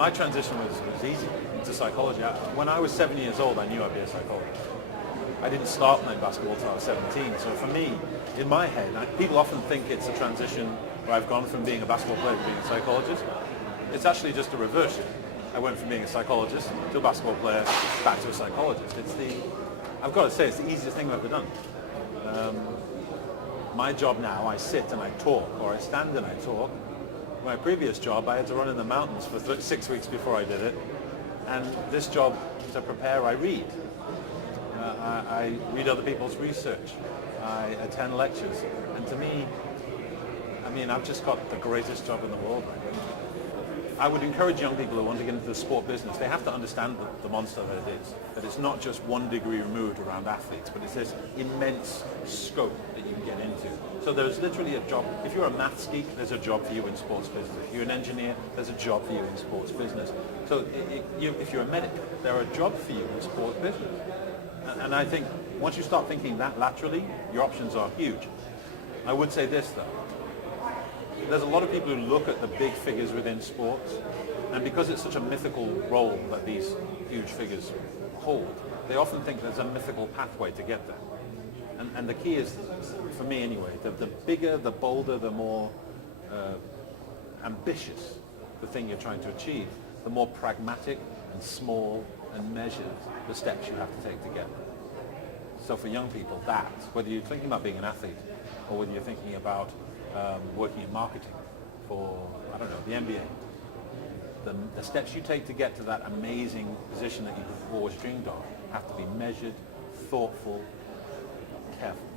my transition was easy into psychology. When I was 7 years old, I knew I'd be a psychologist. I didn't start playing basketball until I was 17. So for me, in my head, people often think it's a transition where I've gone from being a basketball player to being a psychologist. It's actually just a reverse. I went from being a psychologist to a basketball player, back to a psychologist. I've got to say, it's the easiest thing I've ever done. My job now, I sit and I talk, or I stand and I talk. My previous job, I had to run in the mountains for 6 weeks before I did it. And this job, to prepare, I read. I read other people's research. I attend lectures. And to me, I've just got the greatest job in the world right now. I would encourage young people who want to get into the sport business, they have to understand the monster that it is. That it's not just 1 degree removed around athletes, but it's this immense scope that you can get into. So there's literally a job. If you're a maths geek, there's a job for you in sports business. If you're an engineer, there's a job for you in sports business. So if you're a medic, there are jobs for you in sports business. And I think once you start thinking that laterally, your options are huge. I would say this though. There's a lot of people who look at the big figures within sports, and because it's such a mythical role that these huge figures hold, they often think there's a mythical pathway to get there. And the key is, for me anyway, the bigger, the bolder, the more ambitious the thing you're trying to achieve, the more pragmatic and small and measured the steps you have to take to get there. So for young people, whether you're thinking about being an athlete or whether you're thinking about working in marketing for, I don't know, the MBA, the steps you take to get to that amazing position that you've always dreamed of have to be measured, thoughtful, careful.